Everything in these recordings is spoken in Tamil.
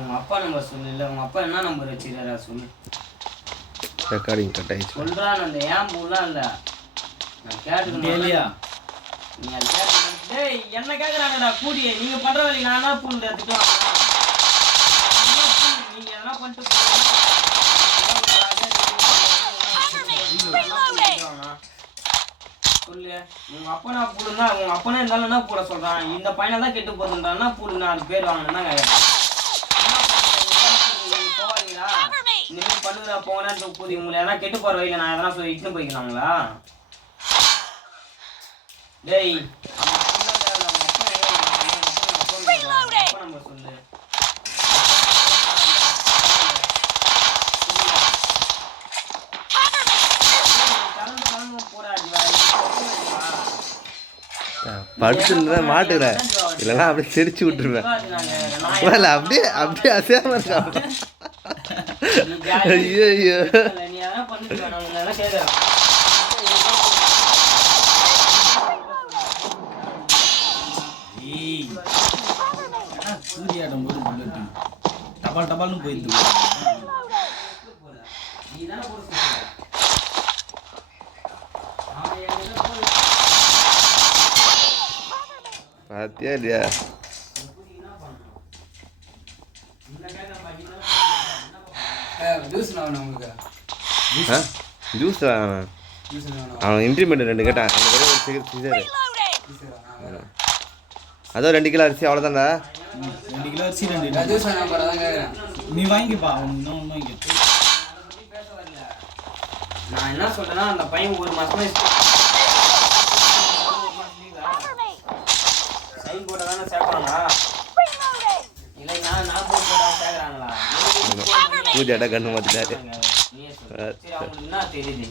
உங்கள் அப்பா நம்பர் சொல்லு. இல்லை உங்கள் அப்பா என்ன நம்பர் வச்சுக்கிறாரா சொல்லு. ரெக்கார்டிங் கட் ஆயிடுச்சு. சொல்கிறான் அந்த ஏன் பூலாம் இல்லை நான் கேட்டுக்கணும் இல்லையா. நீங்கள் அது கேட்க டேய் என்ன கேட்குறாங்கடா கூடிய நீங்கள் பண்ணுற வேலைக்கு நான் என்ன பூண்டு எடுத்துக்கலாம். நீங்கள் எதனா பண்ணிட்டு சொல்லு. உங்க அப்பனா பூடுன்னா உங்க அப்பனே இருந்தாலும் என்ன பூட சொல்றான். இந்த பையனை தான் கெட்டு போதுன்றான்னா பூடுனா அது பேர் வாங்கினா போவாதீங்களா. இந்த மாதிரி பண்ணுறா போனான்னு போது உங்களை எதனா கெட்டு போற வழியில நான் எதனா சொல்லி இட்டுன்னு போய்க்கலாங்களா. டேய் அப்பா நம்பர் சொல்லு. படுத்துன்னு மாட்டுக்கிறேன் இல்லைன்னா அப்படியே தெரிச்சு விட்டுருவேன். அப்படியே அப்படியே அசையாம இருக்கான். ஐயோ ஐயோ சூரியாட்டம் போது டபால் டபால்னு போயிடுது. பாத்தியா இல்லையா. ஜூஸ் அவன் இன்ட்ரிமெண்ட் 2 கேட்டான். அதோ 2 கிலோ அரிசி அவ்வளோதான்டா. 2 கிலோ அரிசி 2 ஜூஸ் நீ வாங்கிப்பா. இன்னும் நான் என்ன சொல்றேன்னா அந்த பையன் 1 மாசமா சைன் போட தானே சேர்ப்பாங்க. இல்லை நான் போட்டு சேர்க்குறாங்களா. பூஜாட்டா கண்ணு மாத்திட்டாரு. சரி அவங்களுக்கு என்ன தெரியுது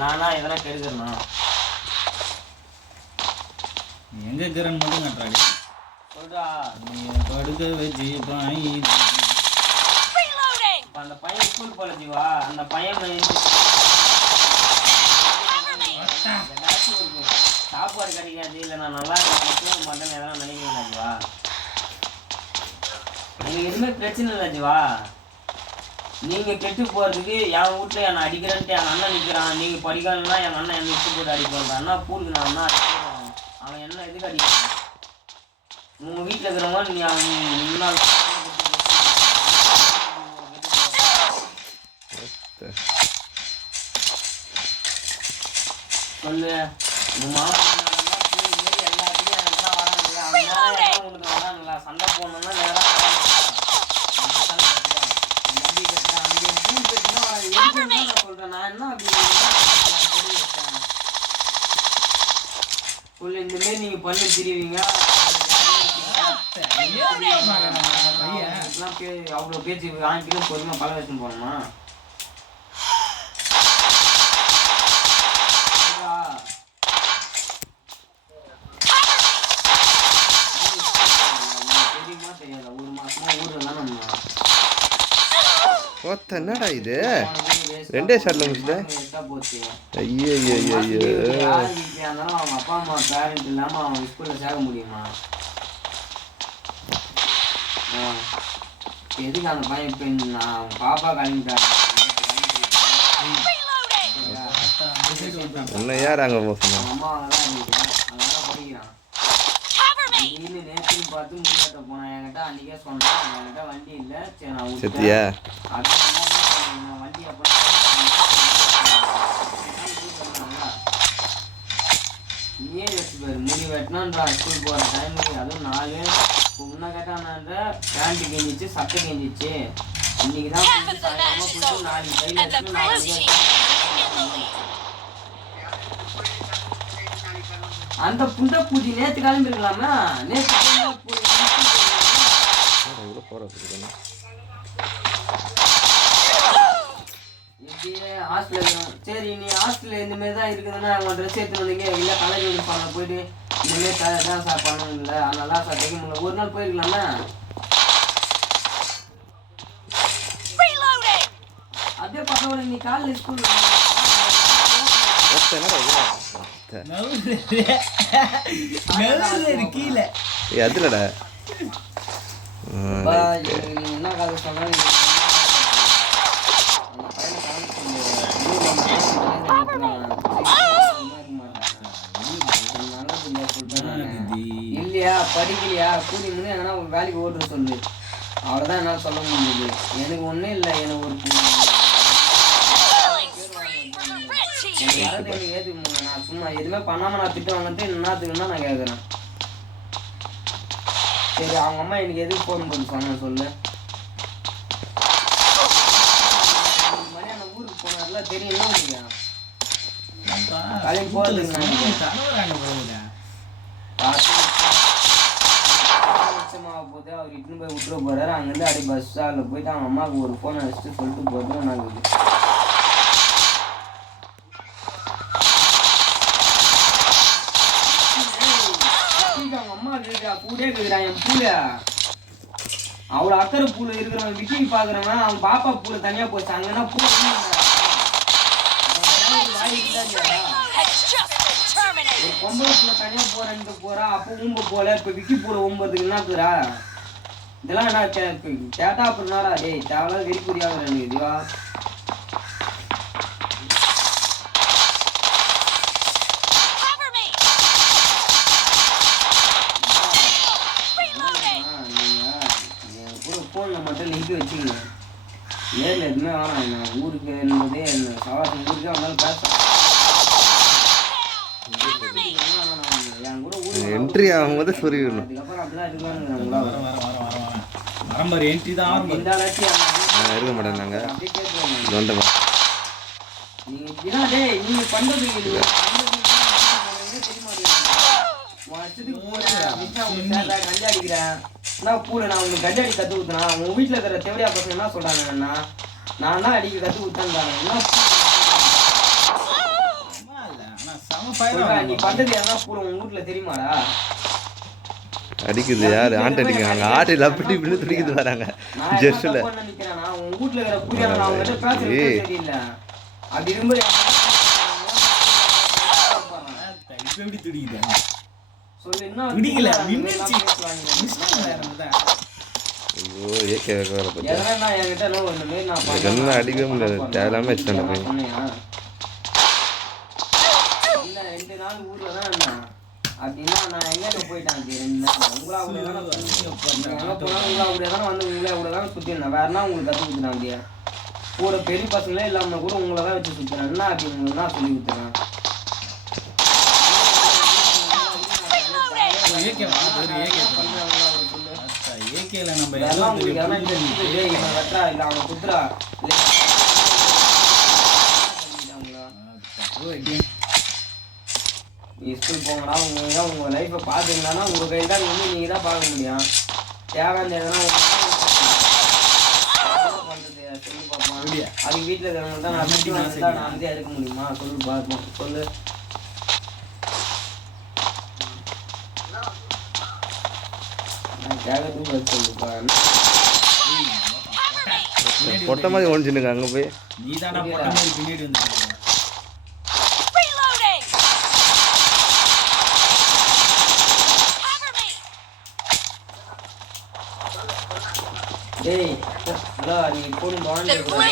நானா எதனா கெடுக்கிறேன்னா எங்க இருக்கிறன்னு மட்டும் கட்டுறாடி சொல்றா. நீ படுக்க வச்சு அந்த பையன் ஸ்கூல் போல ஜீவா. அந்த பையன் சாப்பாடு கிடைக்காது. இல்லை நான் நல்லா இருக்கேன் மாட்டேன்னு எதனா நினைக்கிறீங்களா ஜீவா. எனக்கு எதுவுமே பிரச்சனை இல்லை ஜீவா. நீங்கள் கெட்டு போகிறதுக்கு என் வீட்டில் என்னை அடிக்கிறேன்ட்டு என் அண்ணன் நிற்கிறான். நீங்கள் படிக்கணும்னா என் அண்ணன் என்னை விட்டு போட்டு அடிப்பான். அண்ணா பூருக்கு நான் அண்ணா அடிக்கிறேன். அவன் என்ன எதுக்கு அடிக்கிறான். உங்கள் வீட்டில் இருக்கிறவங்க நீ அவன் முன்னாள் சொல்லு. உங்கள் மாமா எல்லாத்துலேயும் எனக்கு வராங்க. உனக்கு வராங்களா சண்டை போடணும்னா நேரம் சொல்றேன். நான் என்ன அப்படி சொல்லு. இந்த மாதிரி நீங்க பண்ணி திரிவீங்க. அவ்வளோ பேச்சு வாங்கிட்டு பொறுமையா பல வச்சுன்னு போனோமா. தெரியுமா தெரியாதா 1 மாசமா ஊர்ல தான் நம்ம என்னடா இது 2 ஷாட்ல முடிச்சுட்ட. ஐயோ ஐயோ ஐயோ இருந்தாலும் அவங்க அப்பா அம்மா பேரண்ட் இல்லாம அவங்க ஸ்கூல்ல சேர்க்க முடியுமா. எதுக்கு அந்த பையன் இப்போ நான் பாப்பா கிளம்பிட்டாங்க. உன்னை யார் அங்கே போசணும். அம்மா அங்கதான் இருக்கேன் அதனால படிக்கிறான். திடீர்னு நேற்று பார்த்து முடியாட்ட போனேன். என்கிட்ட அன்றைக்கே சொன்னேன் என்கிட்ட வண்டி இல்லை. சரி நான் செத்தியா நான் வண்டி அப்போ நீயே வச்சு பாரு. முடி வெட்டினான்றா ஸ்கூல் போகிற டைமுக்கு. அதுவும் 4 முன்ன கேட்டான்ற பேண்ட்டு கெஞ்சிச்சு சட்டை கெஞ்சிச்சு. இன்னைக்கு தான் சாயங்காலமாக போயிட்டு 4 கையில் வச்சு 4 அந்த புண்டை பூஜை நேற்று கிளம்பிருக்கலாமா. நேற்று எப்படி ஹாஸ்டல். சரி நீ ஹாஸ்டலில் இந்த மாதிரி தான் இருக்குதுன்னா அவங்க ட்ரெஸ் எடுத்துன்னு வந்தீங்க. இல்லை கலர் யூனிஃபார்மில் போயிட்டு இந்தமாரி தான் சார் பண்ணணும். இல்லை அதனால தான் சார் தைக்க முடியல. ஒரு நாள் போயிருக்கலாமா. அப்படியே பசங்க நீ காலையில் ஸ்கூல் கீழே அதுலடா நீங்க என்ன கதை சொன்னாலும் இல்லையா படிக்கலையா கூலி முன்னே எங்கன்னா வேலைக்கு ஓட்டுற சொல்லு. அவ்வளோதான் என்னால் சொல்ல முடியுது. எனக்கு ஒன்றும் இல்லை, எனக்கு ஒரு யாராவது எனக்கு ஏற்றுக்க. நான் சும்மா எதுவுமே பண்ணாமல் நான் திட்டு வாங்கிட்டு என்னத்துக்குன்னா நான் கேட்குறேன். சரி அவங்க அம்மா எனக்கு எதுக்கு ஃபோன் பண்ணி சொன்ன சொல்லு. மதியானம் ஊருக்கு போனார்ல தெரியும் உங்களுக்கு. காலையில் போகிறதுக்கு போது அவர் இட்டுன்னு போய் விட்டுற போறாரு. அங்கேருந்து அப்படியே பஸ் ஸ்டாண்டில் போயிட்டு அவங்க அம்மாவுக்கு ஒரு ஃபோன் அடிச்சுட்டு சொல்லிட்டு போகிறது நாங்கள் அவங்க அம்மா கேட்குறா பூடே கேட்குறான். என் பூல அவ்வளோ அக்கறை பூல இருக்கிறவன் விக்கி பார்க்குறவன் அவன் பாப்பா பூல தனியாக போச்சு. அங்கன்னா பூ ஒரு பொம்பளை பூல தனியாக போறேன்ட்டு போறா. அப்போ ஊம்ப போல இப்போ விக்கி பூல ஊம்பதுக்கு என்னக்குறா? இதெல்லாம் என்ன கேட்டா அப்படின்னாரா? டேய் தேவையில்லாத வெறிக்குறியாக எனக்கு இதுவா. ஃபோனில் மட்டும் லிங்க் வச்சுக்கங்க. நேரில் எதுவுமே வேணாம். என்ன ஊருக்கு என்பதே என்ன சவாசி ஊருக்கே வந்தாலும் பேசுகிறேன். என் கூட ஊருக்கு என்ட்ரி ஆகும்போது சொல்லிடணும். அதுக்கப்புறம் அப்படிலாம் இருக்கலாம்னு வரம்பர் என்ட்ரி தான் இந்த அளவுக்கு இருக்க மாட்டேன் நாங்கள் அப்படியே கேட்குறோம். வந்துடுவோம். நீங்கள் இப்படிதான் டே நீங்கள் பண்ணுறது தெரியுமா? கஞ்சா அடிக்கிறேன் நான் பூல. நான் உங்களுக்கு கஞ்சா அடி கற்று ஊற்றுனா உங்கள் வீட்டில் இருக்கிற தேவையா பசங்க என்ன சொல்கிறாங்கன்னா நான் தான் அடிக்க கற்று ஊற்றாங்க. நீ பண்ணுறது எதனா பூல உங்கள் வீட்டில் தெரியுமாடா? அடிக்குது யாரு? ஆண்டு அடிக்கிறாங்க. ஆட்டில் அப்படி இப்படி துடிக்குது வராங்க. ஜஸ்ட்ல நினைக்கிறேன் நான் உங்கள் வீட்டில் இருக்கிற பூஜை நான் உங்ககிட்ட பேசுறது தெரியல. அப்படி இருக்கும்போது எப்படி துடிக்குது சொல்லு. என்ன துடிக்கல ஐயோ ஏகே வேற பத்தி எதனா என்கிட்ட நோ இந்த மாதிரி நான் கண்ணு அடிக்கவே முடியாது. தேவையில்லாம வச்சுட்டேன் போய். இல்ல 2 நாள் ஊர்ல தான் இருந்தேன். அப்படின்னா நான் எங்க போயிட்டேன் 2 நாள். உங்களா கூட தானே எங்க போனாலும் உங்களா கூட தானே வந்து உங்களே கூட தானே சுற்றிருந்தேன். வேறனா உங்களுக்கு கற்று கொடுத்துட்டேன். அப்படியே கூட பெரிய பசங்களே இல்லாமல் கூட உங்களை தான் வச்சு சுற்றுறேன். என்ன அப்படி உங்களுக்கு தான் சொல்லி கொடுத்துறேன். ஸ்கூல் போங்கடா உங்க லைஃப்பை பார்த்துருந்தானா உங்க கையில் தான் வந்து நீங்க தான் பார்க்க முடியும். தேவையான எதனா பண்றது சொல்லி பார்ப்போம். அதுக்கு வீட்டில் இருக்கிறவங்க தான் நான் வீட்டு வாங்கிட்டா நான் வந்து எடுக்க முடியுமா? சொல்லு பார்ப்போம். சொல்லு. பொட்டை மாதிரி ஒழிச்சுனுங்க அங்கே போய். நீ தானே பொட்டை மாதிரி பின்னாடி வந்து டேய் ஹலோ நீ போன் பாண்டிட்டு போறா.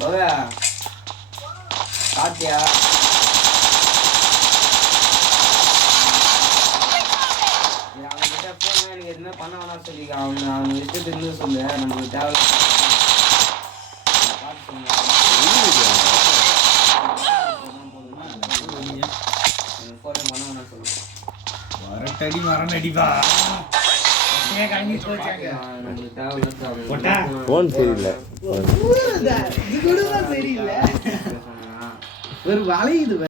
பவா காத்தியா அவன்கிட்ட போனா எனக்கு எதுவுமே பண்ண வேணாம் சொல்லிக்க. அவன் இஷ்டத்துக்கு சொல்லு. நம்மளுக்கு தேவை ஃபோனே பண்ண வேணாம் சொல்லு. வரட்டடி மரணடிப்பா. நம்மளுக்கு தேவை ஃபோன் சரியில்லை. ஒரு வளையுது.